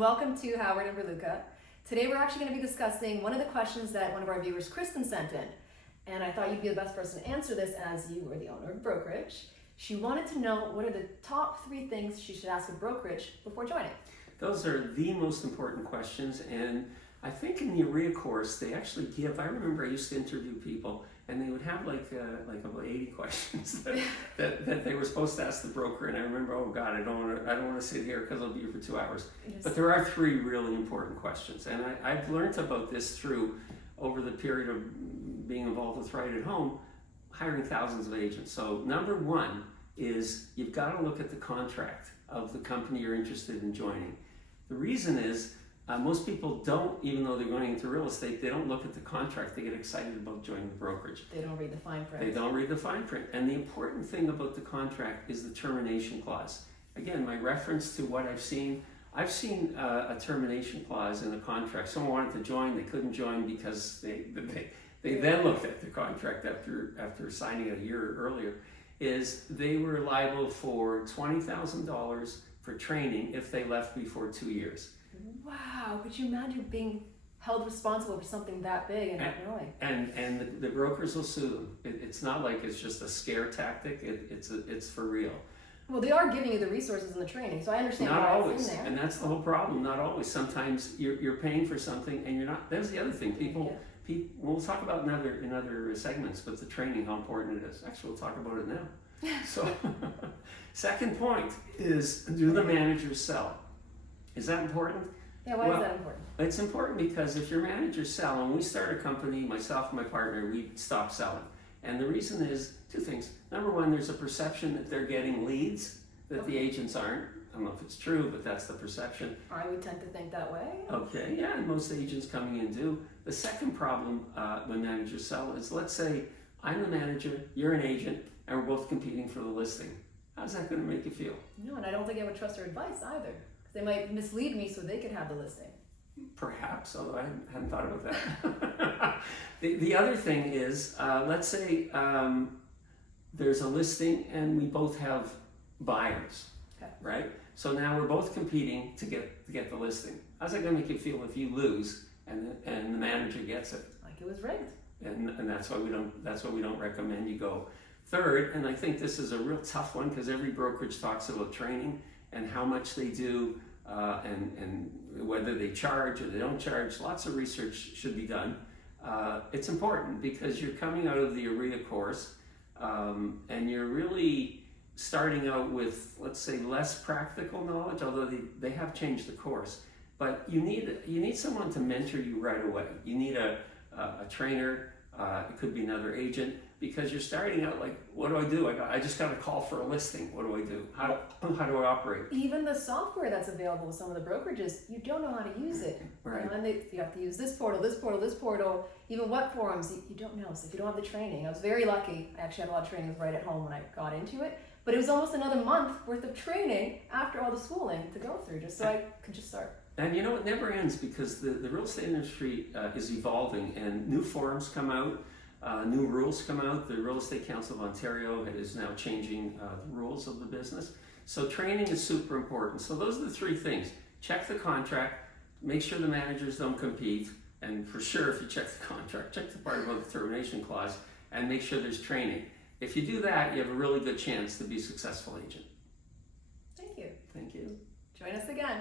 welcome to Howard and Raluca. Today we're actually going to be discussing one of the questions that one of our viewers, Kristen, sent in. And I thought you'd be the best person to answer this as you are the owner of brokerage. She wanted to know what are the top 3 things she should ask a brokerage before joining. Those are the most important questions, and I think in the AREA course they actually give. I remember I used to interview people, and they would have like about 80 questions that they were supposed to ask the broker. And I remember, oh God, I don't want to sit here because I'll be here for 2 hours. Yes. But there are 3 really important questions, and I've learned about this through over the period of being involved with Right at Home, hiring thousands of agents. So number 1 is you've got to look at the contract of the company you're interested in joining. The reason is most people don't, even though they're going into real estate, they don't look at the contract. They get excited about joining the brokerage. They don't read the fine print. They don't read the fine print. And the important thing about the contract is the termination clause. Again, my reference to what I've seen a termination clause in the contract. Someone wanted to join, they couldn't join because they then looked at the contract after signing it a year earlier, is they were liable for $20,000 for training if they left before 2 years. Wow, could you imagine being held responsible for something that big and not knowing? And the brokers will sue them. It's not like it's just a scare tactic. It's for real. Well, they are giving you the resources and the training, so I understand Not why always, it's in there. and that's the whole problem. Not always. Sometimes you're paying for something and you're not. That's the other thing. People, we'll talk about in other segments, but the training, how important it is. Actually, we'll talk about it now. So, second point is, do the managers sell? Is that important? Yeah, why is that important? It's important because if your managers sell, and we start a company, myself and my partner, we stop selling. And the reason is 2 things. Number 1, there's a perception that they're getting leads that the agents aren't. I don't know if it's true, but that's the perception. I would tend to think that way. Okay, yeah, and most agents coming in do. The second problem when managers sell is, let's say I'm the manager, you're an agent, and we're both competing for the listing. How's that going to make you feel? No, and I don't think I would trust their advice either. They might mislead me so they could have the listing. Perhaps, although I hadn't thought about that. The other thing is, let's say there's a listing and we both have buyers, right? So now we're both competing to get the listing. How's that going to make you feel if you lose and the manager gets it? Like it was rigged. And that's why we don't recommend you go. Third, and I think this is a real tough one because every brokerage talks about training and how much they do, and whether they charge or they don't charge. Lots of research should be done. It's important because you're coming out of the AREA course, and you're really starting out with, let's say, less practical knowledge, although they have changed the course. But you need someone to mentor you right away. You need a trainer. It could be another agent, because you're starting out like, what do? I just got a call for a listing. What do I do? How do I operate? Even the software that's available with some of the brokerages, you don't know how to use it. Right. And you have to use this portal, even what forums, you don't know. So if you don't have the training, I was very lucky. I actually had a lot of training right at home when I got into it. But it was almost another month worth of training after all the schooling to go through, just so I could just start. And you know, it never ends because the real estate industry is evolving, and new forums come out, new rules come out. The Real Estate Council of Ontario is now changing the rules of the business. So training is super important. So those are the 3 things. Check the contract, make sure the managers don't compete, and for sure if you check the contract, check the part about the termination clause, and make sure there's training. If you do that, you have a really good chance to be a successful agent. Thank you. Thank you. Join us again.